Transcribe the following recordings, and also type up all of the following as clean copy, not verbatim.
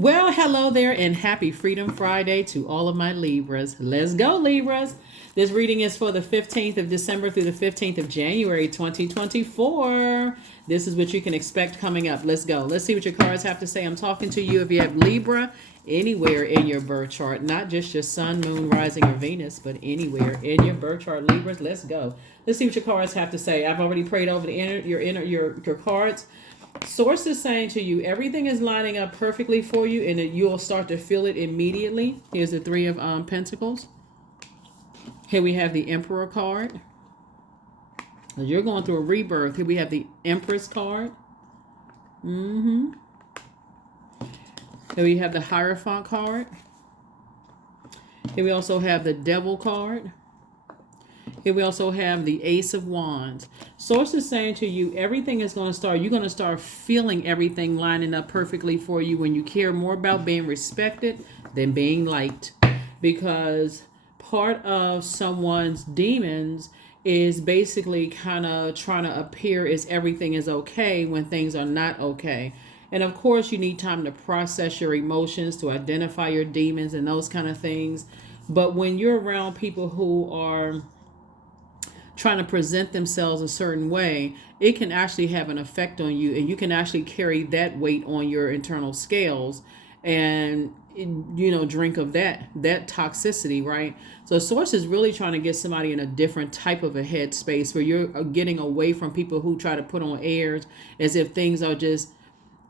Well, hello there, and happy Freedom Friday to all of my Libras. Let's go, Libras. This reading is for the 15th of December through the 15th of January, 2024. This is what you can expect coming up. Let's go. Let's see what your cards have to say. I'm talking to you if you have Libra anywhere in your birth chart, not just your sun, moon, rising, or Venus, but anywhere in your birth chart, Libras. Let's go. Let's see what your cards have to say. I've already prayed over your cards. Source is saying to you, everything is lining up perfectly for you, and that you'll start to feel it immediately. Here's the Three of Pentacles. Here we have the Emperor card. You're going through a rebirth. Here we have the Empress card. Here we have the Hierophant card. Here we also have the Devil card. Here we also have the Ace of Wands. Source is saying to you, everything is going to start, you're going to start feeling everything lining up perfectly for you when you care more about being respected than being liked. Because part of someone's demons is basically kind of trying to appear as everything is okay when things are not okay. And of course, you need time to process your emotions, to identify your demons and those kind of things. But when you're around people who are trying to present themselves a certain way, it can actually have an effect on you, and you can actually carry that weight on your internal scales and drink of that toxicity, right? So source is really trying to get somebody in a different type of a headspace where you're getting away from people who try to put on airs as if things are just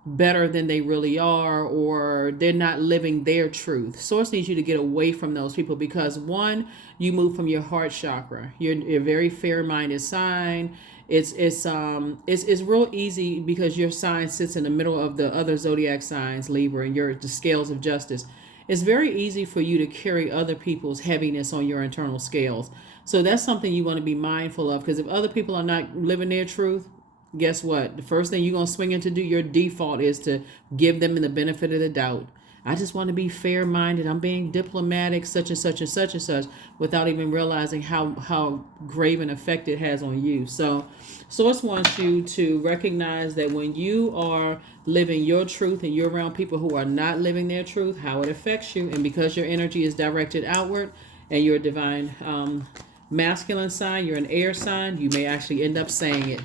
better than they really are, or they're not living their truth. Source needs you to get away from those people because, one, you move from your heart chakra. You're a very fair-minded sign. It's real easy because your sign sits in the middle of the other zodiac signs, Libra, and you're the scales of justice. It's very easy for you to carry other people's heaviness on your internal scales. So that's something you want to be mindful of, because if other people are not living their truth, guess what? The first thing you're going to swing in to do, your default is to give them the benefit of the doubt. I just want to be fair-minded. I'm being diplomatic, such and such and such and such, without even realizing how grave an effect it has on you. So Source wants you to recognize that when you are living your truth and you're around people who are not living their truth, how it affects you. And because your energy is directed outward and you're a divine masculine sign, you're an air sign, you may actually end up saying it.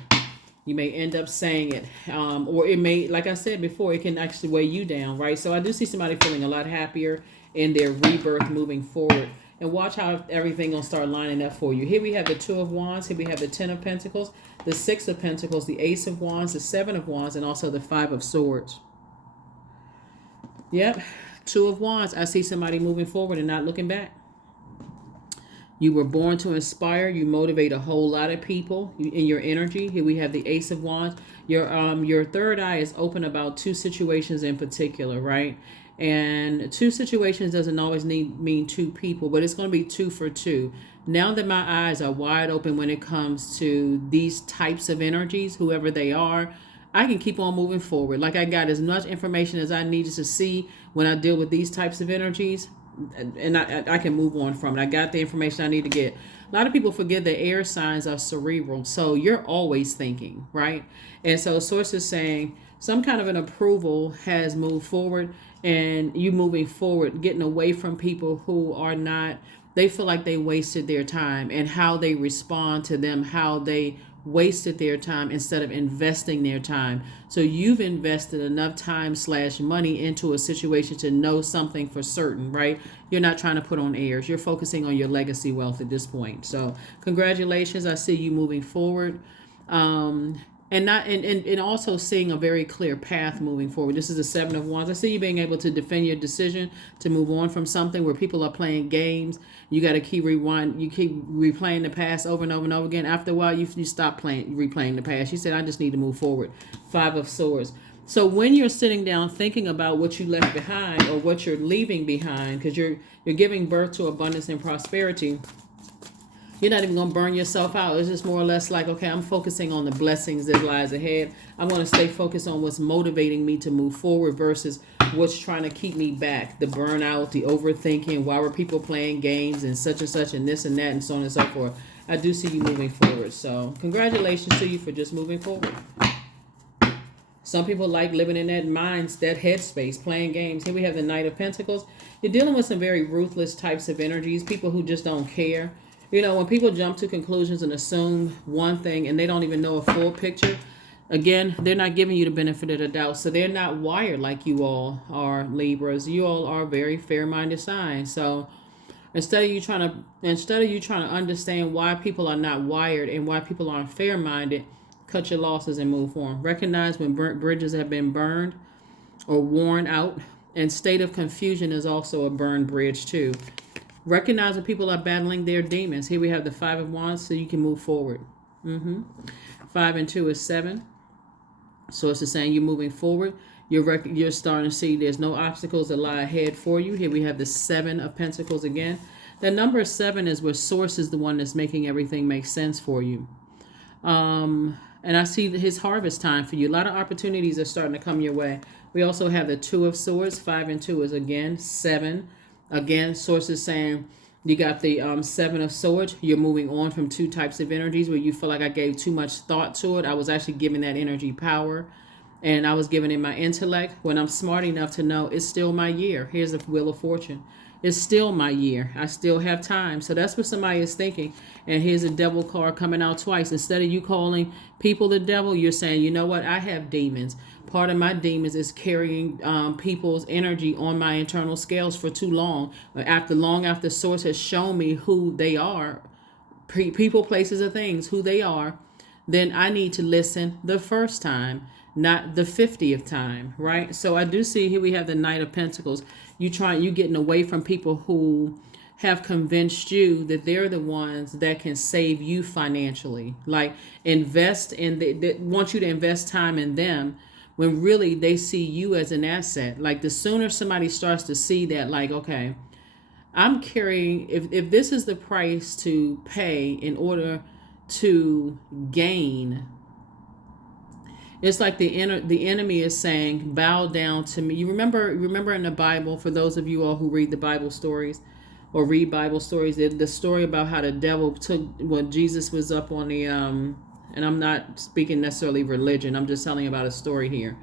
You may end up saying it, or it may, like I said before, it can actually weigh you down, right? So I do see somebody feeling a lot happier in their rebirth moving forward. And watch how everything will start lining up for you. Here we have the Two of Wands. Here we have the Ten of Pentacles, the Six of Pentacles, the Ace of Wands, the Seven of Wands, and also the Five of Swords. Yep, Two of Wands. I see somebody moving forward and not looking back. You were born to inspire. You motivate a whole lot of people in your energy. Here we have the Ace of Wands. Your third eye is open about two situations in particular, right? And two situations doesn't always mean two people, but it's going to be two for two. Now that my eyes are wide open when it comes to these types of energies, whoever they are, I can keep on moving forward. Like, I got as much information as I needed to see when I deal with these types of energies, and I can move on from it. I got the information I need to get. A lot of people forget that air signs are cerebral, so you're always thinking, right? And so Source is saying some kind of an approval has moved forward, and you moving forward, getting away from people who are not, they feel like they wasted their time, and how they respond to them, how they wasted their time instead of investing their time. So you've invested enough time / money into a situation to know something for certain, right? You're not trying to put on airs. You're focusing on your legacy wealth at this point. So congratulations. I see you moving forward. And also seeing a very clear path moving forward. This is the Seven of Wands. I see you being able to defend your decision to move on from something where people are playing games. You got to keep replaying the past over and over and over again. After a while, you stop replaying the past. You said, I just need to move forward. Five of Swords. So when you're sitting down thinking about what you left behind or what you're leaving behind, because you're giving birth to abundance and prosperity, you're not even going to burn yourself out. It's just more or less like, okay, I'm focusing on the blessings that lies ahead. I'm going to stay focused on what's motivating me to move forward versus what's trying to keep me back. The burnout, the overthinking, why were people playing games and such and this and that and so on and so forth. I do see you moving forward. So congratulations to you for just moving forward. Some people like living in that that headspace, playing games. Here we have the Knight of Pentacles. You're dealing with some very ruthless types of energies, people who just don't care. You know, when people jump to conclusions and assume one thing and they don't even know a full picture, again, they're not giving you the benefit of the doubt. So they're not wired like you all are, Libras. You all are very fair-minded signs. So instead of you trying to understand why people are not wired and why people aren't fair-minded, cut your losses and move on. Recognize when burnt bridges have been burned or worn out. And state of confusion is also a burned bridge too. Recognize when people are battling their demons. Here we have the Five of Wands, so you can move forward. 5 and 2 is 7. So it's saying you're moving forward. You're starting to see there's no obstacles that lie ahead for you. Here we have the 7 of Pentacles again. The number 7 is where Source is the one that's making everything make sense for you. And I see his harvest time for you. A lot of opportunities are starting to come your way. We also have the 2 of Swords. 5 and 2 is again 7. Again, Source is saying you got the 7 of Swords. You're moving on from 2 types of energies where you feel like I gave too much thought to it. I was actually giving that energy power. And I was giving it my intellect when I'm smart enough to know it's still my year. Here's the Wheel of Fortune. It's still my year. I still have time. So that's what somebody is thinking. And here's a Devil card coming out twice. Instead of you calling people the devil, you're saying, you know what? I have demons. Part of my demons is carrying people's energy on my internal scales for too long. Long after Source has shown me who they are, people, places, or things, who they are, then I need to listen the first time, not the 50th time, right? So I do see here we have the Knight of Pentacles. You getting away from people who have convinced you that they're the ones that can save you financially. Like invest in they want you to invest time in them when really they see you as an asset. Like the sooner somebody starts to see that, like, okay, I'm carrying, if this is the price to pay in order to gain, it's like the enemy is saying, bow down to me. You remember in the Bible, for those of you all who read the Bible stories or read Bible stories, the story about how the devil took, when Jesus was up on the, and I'm not speaking necessarily religion, I'm just telling about a story here.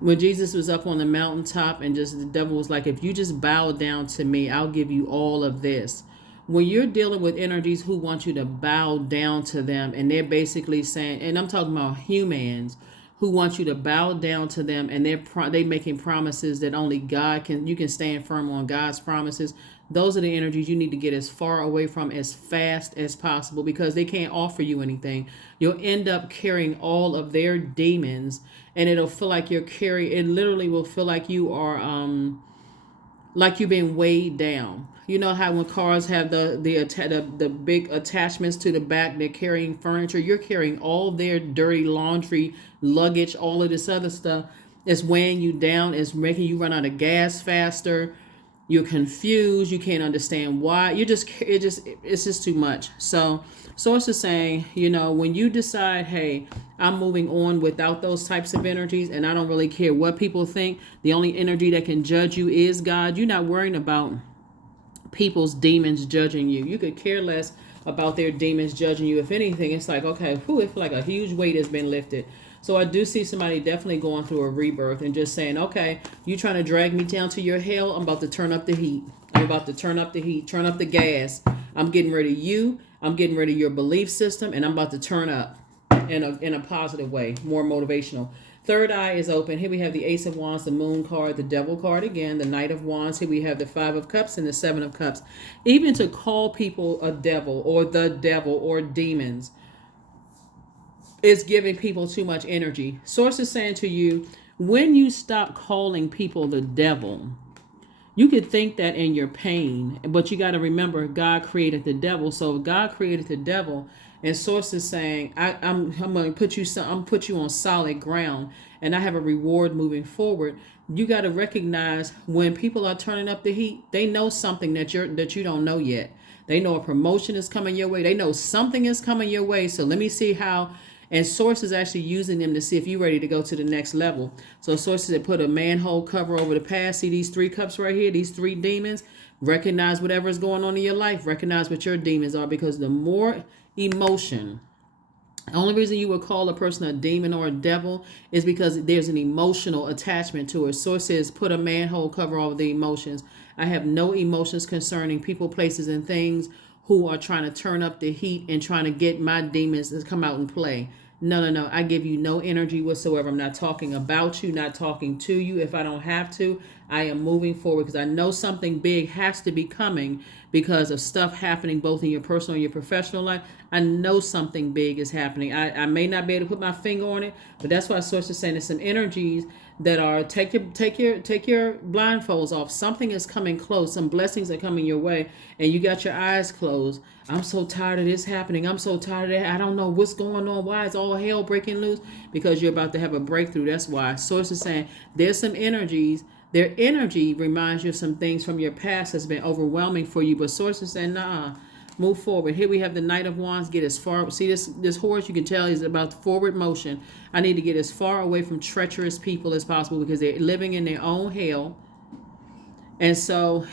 When Jesus was up on the mountaintop and just the devil was like, if you just bow down to me, I'll give you all of this. When you're dealing with energies who want you to bow down to them, and they're basically saying, and I'm talking about humans who want you to bow down to them, and they making promises that only God can, you can stand firm on God's promises. Those are the energies you need to get as far away from as fast as possible, because they can't offer you anything. You'll end up carrying all of their demons, and it'll feel like it literally will feel like you are, like you're being weighed down. You know how when cars have the big attachments to the back, they're carrying furniture. You're carrying all their dirty laundry, luggage, all of this other stuff. It's weighing you down. It's making you run out of gas faster. You're confused. You can't understand why. It's just too much. So Source is saying, when you decide, hey, I'm moving on without those types of energies, and I don't really care what people think. The only energy that can judge you is God. You're not worrying about people's demons judging you. You could care less about their demons judging you. If anything, it's like, okay, it feels like a huge weight has been lifted. So I do see somebody definitely going through a rebirth and just saying, okay, you trying to drag me down to your hell? I'm about to turn up the heat. I'm about to turn up the heat, turn up the gas. I'm getting rid of you. I'm getting rid of your belief system, and I'm about to turn up in a positive way, more motivational. Third eye is open. Here we have the Ace of Wands, the Moon card, the Devil card again, the Knight of Wands. Here we have the 5 of Cups and the 7 of Cups. Even to call people a devil or the devil or demons is giving people too much energy. Source is saying to you, when you stop calling people the devil, you could think that in your pain, but you got to remember God created the devil. So if God created the devil, and Source is saying, I'm going to put you on solid ground, and I have a reward moving forward. You got to recognize when people are turning up the heat, they know something that you don't know yet. They know a promotion is coming your way. They know something is coming your way. So let me see how. And Source is actually using them to see if you're ready to go to the next level. So Source has put a manhole cover over the past. See these 3 cups right here, these 3 demons. Recognize whatever is going on in your life. Recognize what your demons are, because the more emotion The only reason you would call a person a demon or a devil is because there's an emotional attachment to it. Source says, put a manhole cover over the emotions. I have no emotions concerning people, places, and things who are trying to turn up the heat and trying to get my demons to come out and play. No, no, no. I give you no energy whatsoever. I'm not talking about you, not talking to you. If I don't have to, I am moving forward because I know something big has to be coming because of stuff happening both in your personal and your professional life. I know something big is happening. I may not be able to put my finger on it, but that's why Source is saying there's some energies that are take your blindfolds off. Something is coming close. Some blessings are coming your way, and you got your eyes closed. I'm so tired of this happening. I'm so tired of that. I don't know what's going on. Why is all hell breaking loose? Because you're about to have a breakthrough. That's why Source is saying there's some energies. Their energy reminds you of some things from your past that's been overwhelming for you. But Source is saying, nah, move forward. Here we have the Knight of Wands. Get as far. See this horse, you can tell is about forward motion. I need to get as far away from treacherous people as possible because they're living in their own hell. And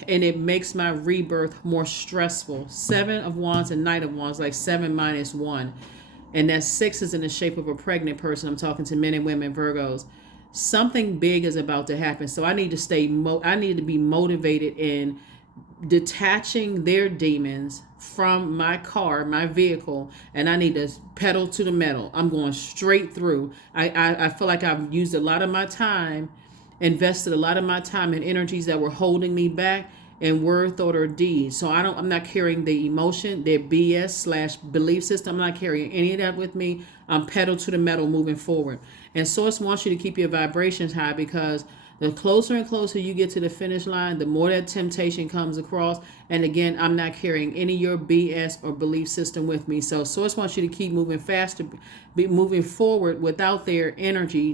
it makes my rebirth more stressful. 7 of Wands and Knight of Wands, like 7 minus 1. And that 6 is in the shape of a pregnant person. I'm talking to men and women, Virgos. Something big is about to happen. So I need to I need to be motivated in detaching their demons from my car, my vehicle, and I need to pedal to the metal. I'm going straight through. I feel like I've used a lot of my time, invested a lot of my time and energies that were holding me back in word, thought, or deed. So I'm not carrying the emotion, their BS/belief system. I'm not carrying any of that with me. I'm pedal to the metal moving forward. And Source wants you to keep your vibrations high because the closer and closer you get to the finish line, the more that temptation comes across. And again, I'm not carrying any of your BS or belief system with me. So Source wants you to keep moving faster, be moving forward without their energy,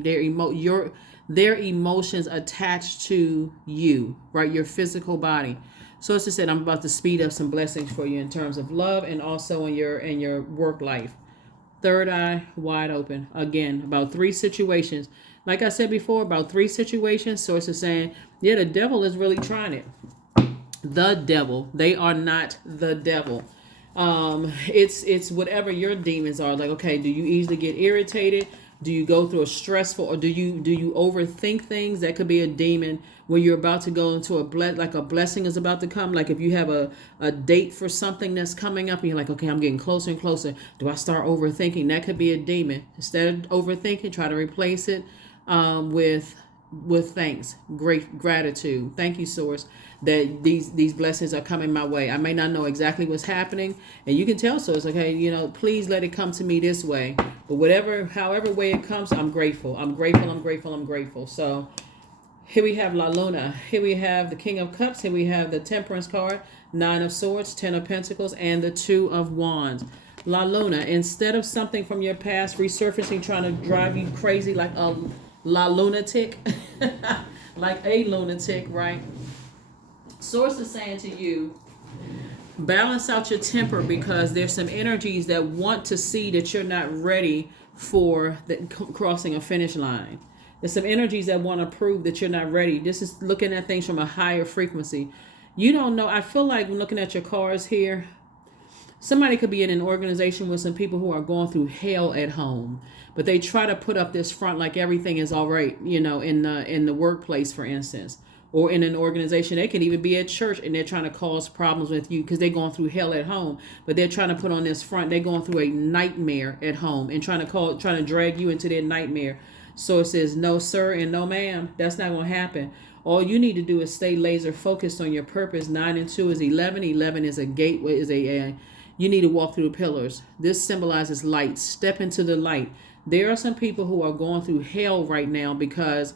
their emotions attached to you, right? Your physical body. Source just said, I'm about to speed up some blessings for you in terms of love and also in your work life. Third eye wide open. Again, about 3 situations. Like I said before, about 3 situations. Source is saying, yeah, the devil is really trying it. The devil. They are not the devil. It's whatever your demons are. Like, okay, do you easily get irritated? Do you go through a stressful, or do you overthink things? That could be a demon when you're about to go into like a blessing is about to come. Like if you have a date for something that's coming up and you're like, okay, I'm getting closer and closer. Do I start overthinking? That could be a demon. Instead of overthinking, try to replace it with thanks, great gratitude. Thank you, Source, that these blessings are coming my way. I may not know exactly what's happening, and you can tell Source, okay, please let it come to me this way. But however way it comes, I'm grateful. I'm grateful. I'm grateful. I'm grateful. So here we have La Luna. Here we have the King of Cups. Here we have the Temperance card, 9 of Swords, 10 of Pentacles, and the 2 of Wands. La Luna, instead of something from your past resurfacing, trying to drive you crazy like a lunatic, like a lunatic, right? Source is saying to you, balance out your temper because there's some energies that want to see that you're not ready for crossing a finish line. There's some energies that want to prove that you're not ready. This is looking at things from a higher frequency. You don't know. I feel like when looking at your cards here, somebody could be in an organization with some people who are going through hell at home, but they try to put up this front like everything is all right, in the workplace, for instance, or in an organization. They could even be at church and they're trying to cause problems with you because they're going through hell at home, but they're trying to put on this front. They're going through a nightmare at home and trying to drag you into their nightmare. So it says, no, sir, and no, ma'am. That's not going to happen. All you need to do is stay laser focused on your purpose. 9 and 2 is 11. 11 is a gateway, you need to walk through the pillars. This symbolizes light. Step into the light. There are some people who are going through hell right now because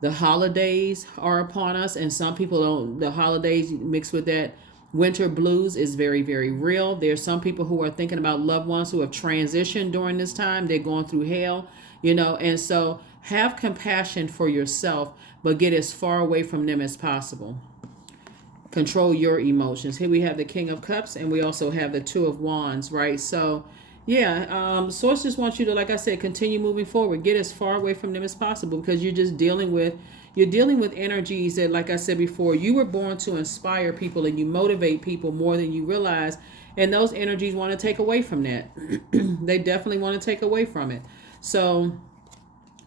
the holidays are upon us, and some people don't. The holidays mixed with that winter blues is very, very real. There's some people who are thinking about loved ones who have transitioned during this time. They're going through hell, and so have compassion for yourself, but get as far away from them as possible. Control your emotions. Here we have the King of Cups, and we also have the 2 of Wands, right? So, yeah, sources want you to, like I said, continue moving forward. Get as far away from them as possible because you're just dealing with, You're dealing with energies that, like I said before, you were born to inspire people and you motivate people more than you realize. And those energies want to take away from that. They definitely want to take away from it. So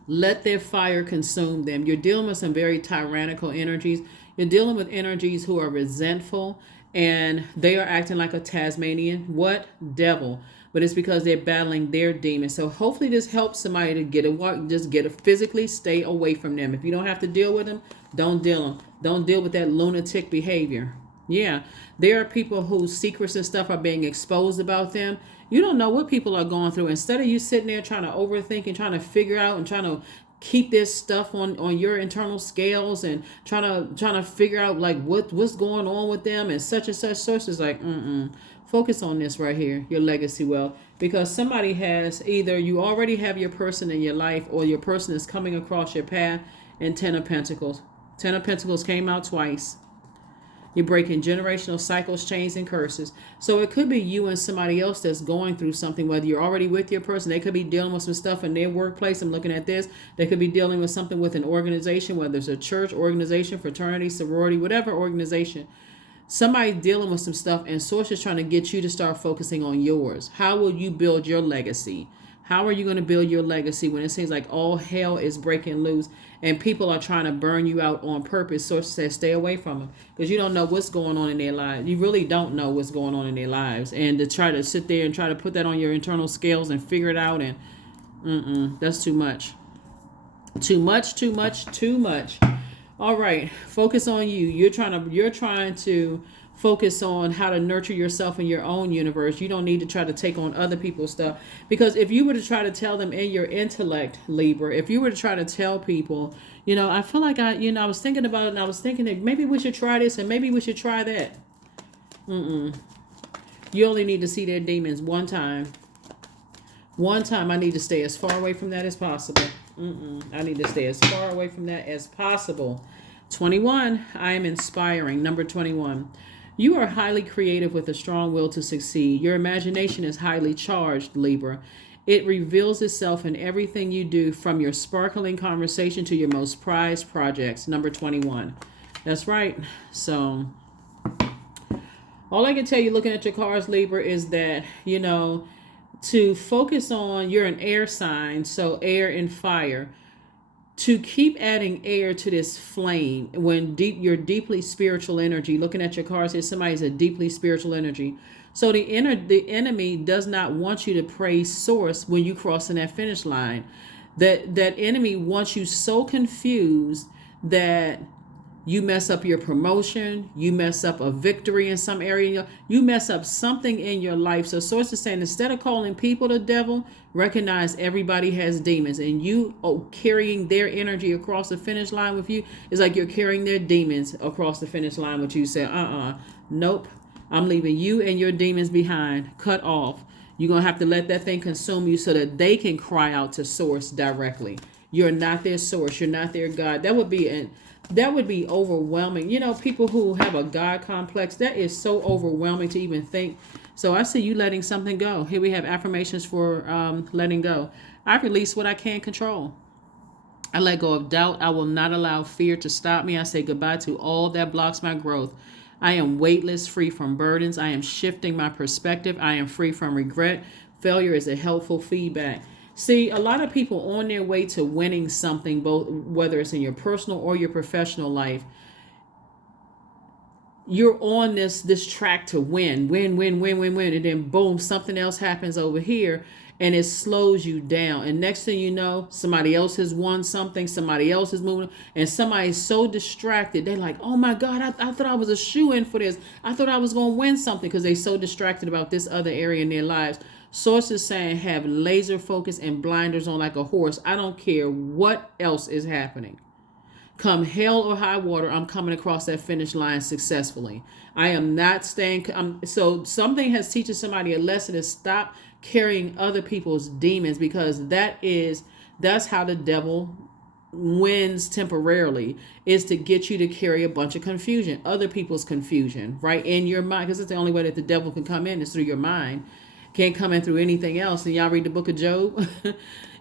let their fire consume them. You're dealing with some very tyrannical energies. You're dealing with energies who are resentful and they are acting like a Tasmanian. What? Devil. But it's because they're battling their demons. So hopefully this helps somebody to get a walk, just get a physically stay away from them. If you don't have to deal with them, don't deal them. Don't deal with that lunatic behavior. Yeah, there are people whose secrets and stuff are being exposed about them. You don't know what people are going through. Instead of you sitting there trying to overthink and trying to figure out and trying to keep this stuff on your internal scales and trying to figure out like what's going on with them and such sources, like focus on this right here, your legacy wealth, because somebody has, either you already have your person in your life or your person is coming across your path. And 10 of Pentacles. 10 of Pentacles came out twice. You're breaking generational cycles, chains, and curses. So it could be you and somebody else that's going through something, whether you're already with your person. They could be dealing with some stuff in their workplace. I'm looking at this. They could be dealing with something with an organization, whether it's a church, organization, fraternity, sorority, whatever organization. Somebody dealing with some stuff, and Source is trying to get you to start focusing on yours. How will you build your legacy? How are you going to build your legacy when it seems like all hell is breaking loose and people are trying to burn you out on purpose? Source says stay away from them because you don't know what's going on in their lives. You really don't know what's going on in their lives. And to try to sit there and try to put that on your internal scales and figure it out, and that's too much. Too much, too much, too much. All right, focus on you. You're trying to focus on how to nurture yourself in your own universe. You don't need to try to take on other people's stuff, because if you were to try to tell them in your intellect, Libra, if you were to try to tell people, I feel like I was thinking about it and I was thinking that maybe we should try this and maybe we should try that. You only need to see their demons one time. One time. I need to stay as far away from that as possible. I need to stay as far away from that as possible. 21. I am inspiring. Number 21. You are highly creative with a strong will to succeed. Your imagination is highly charged, Libra. It reveals itself in everything you do, from your sparkling conversation to your most prized projects. Number 21. That's right. So all I can tell you looking at your cards, Libra, is that, to focus on, you're an air sign, so air and fire. To keep adding air to this flame when you're deeply spiritual energy. Looking at your cards here, somebody's a deeply spiritual energy. So the enemy does not want you to praise Source when you crossing that finish line. That enemy wants you so confused that you mess up your promotion, you mess up a victory in some area, you mess up something in your life. So Source is saying, instead of calling people the devil, recognize everybody has demons, and you carrying their energy across the finish line with you is like you're carrying their demons across the finish line with you. Say, nope, I'm leaving you and your demons behind, cut off. You're going to have to let that thing consume you so that they can cry out to Source directly. You're not their source. You're not their God. That would be overwhelming. People who have a God complex, that is so overwhelming to even think. So I see you letting something go. Here we have affirmations for letting go. I release what I can't control. I let go of doubt. I will not allow fear to stop me. I say goodbye to all that blocks my growth. I am weightless, free from burdens. I am shifting my perspective. I am free from regret. Failure is a helpful feedback. See, a lot of people on their way to winning something, both whether it's in your personal or your professional life, you're on this track to win, and then boom, something else happens over here and it slows you down. And next thing you know, somebody else has won something, somebody else is moving, and somebody's so distracted. They're like, oh my God, I thought I was a shoo-in for this. I thought I was going to win something, because they're so distracted about this other area in their lives. Source is saying have laser focus and blinders on like a horse. I don't care what else is happening. Come hell or high water, I'm coming across that finish line successfully. I am not staying. So something has teaching somebody a lesson to stop carrying other people's demons, because that's how the devil wins temporarily, is to get you to carry a bunch of confusion, other people's confusion, right, in your mind, because it's the only way that the devil can come in is through your mind. Can't come in through anything else. And y'all read the book of Job.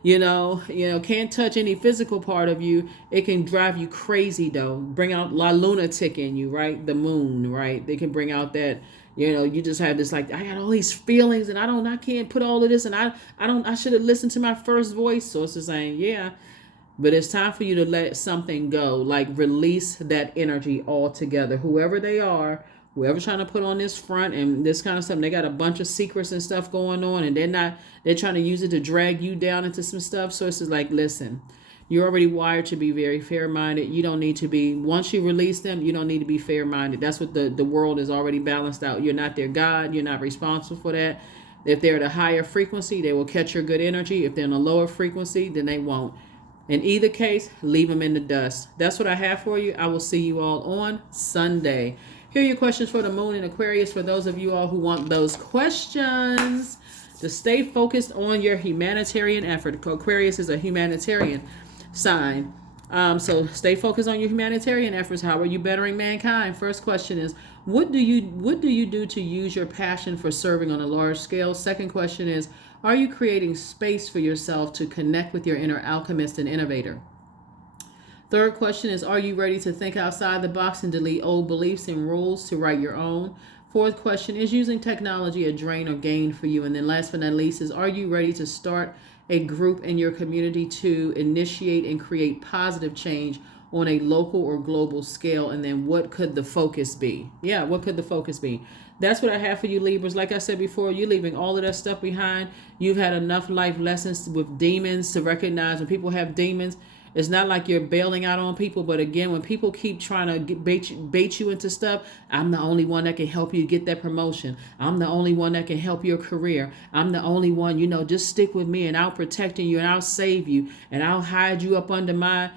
Can't touch any physical part of you. It can drive you crazy though. Bring out la lunatic in you, right? The moon, right? They can bring out that, you just have this like, I got all these feelings and I can't put all of this, and I should have listened to my first voice. So it's just saying, yeah. But it's time for you to let something go, like release that energy altogether. Whoever they are, whoever's trying to put on this front and this kind of stuff, they got a bunch of secrets and stuff going on, and they're trying to use it to drag you down into some stuff. So it's just like, listen, you're already wired to be very fair-minded. You don't need to be, once you release them, you don't need to be fair-minded. That's what the world is already balanced out. You're not their God. You're not responsible for that. If they're at a higher frequency, they will catch your good energy. If they're in a lower frequency, then they won't. In either case, leave them in the dust. That's what I have for you. I will see you all on Sunday. Here are your questions for the moon in Aquarius for those of you all who want those questions. To stay focused on your humanitarian effort. Aquarius is a humanitarian sign. So stay focused on your humanitarian efforts. How are you bettering mankind? First question is, what do you do to use your passion for serving on a large scale? Second question is, are you creating space for yourself to connect with your inner alchemist and innovator? Third question is, are you ready to think outside the box and delete old beliefs and rules to write your own? Fourth question, is using technology a drain or gain for you? And then last but not least is, are you ready to start a group in your community to initiate and create positive change on a local or global scale? And then what could the focus be? Yeah, what could the focus be? That's what I have for you, Libras. Like I said before, you're leaving all of that stuff behind. You've had enough life lessons with demons to recognize when people have demons. It's not like you're bailing out on people, but again, when people keep trying to bait you into stuff, I'm the only one that can help you get that promotion. I'm the only one that can help your career. I'm the only one, just stick with me and I'll protect you and I'll save you and I'll hide you up under my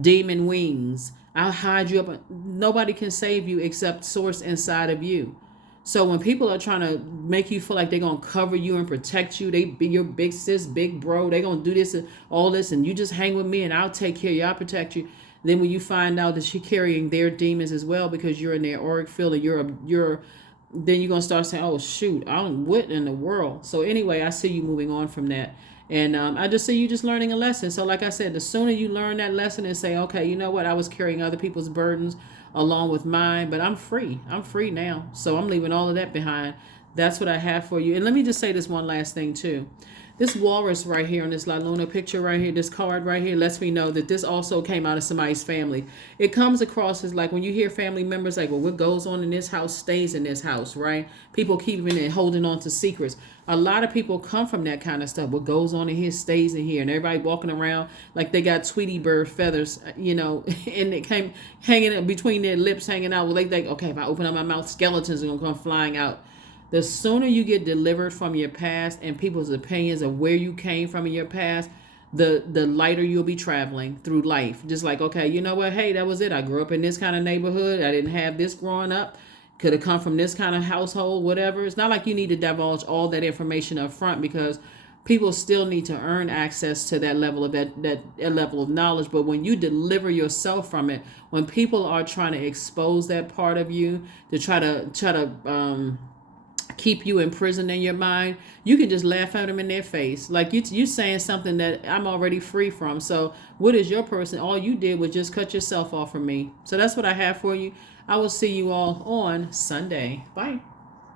demon wings. I'll hide you up. Nobody can save you except source inside of you. So when people are trying to make you feel like they're going to cover you and protect you, they be your big sis, big bro, they're going to do this and all this, and you just hang with me and I'll take care of you, I'll protect you. Then when you find out that you're carrying their demons as well because you're in their auric field and then you're going to start saying, oh shoot, what in the world? So anyway, I see you moving on from that. And I just see you just learning a lesson. So like I said, the sooner you learn that lesson and say, okay, you know what? I was carrying other people's burdens along with mine, but I'm free. I'm free now. So I'm leaving all of that behind. That's what I have for you. And let me just say this one last thing too. This walrus right here in this La Luna picture right here, this card right here lets me know that this also came out of somebody's family. It comes across as like when you hear family members like, well, what goes on in this house stays in this house, right? People keeping it, holding on to secrets. A lot of people come from that kind of stuff. What goes on in here stays in here. And everybody walking around like they got Tweety bird feathers, and it came hanging between their lips, hanging out. Well, they think, okay, if I open up my mouth, skeletons are going to come flying out. The sooner you get delivered from your past and people's opinions of where you came from in your past, the lighter you'll be traveling through life. Just like, okay, you know what? Hey, that was it. I grew up in this kind of neighborhood. I didn't have this growing up. Could have come from this kind of household, whatever. It's not like you need to divulge all that information up front because people still need to earn access to that level of that level of knowledge. But when you deliver yourself from it, when people are trying to expose that part of you to try to keep you imprisoned in your mind, you can just laugh at them in their face. Like you saying something that I'm already free from. So what is your person? All you did was just cut yourself off from me. So that's what I have for you. I will see you all on Sunday. Bye.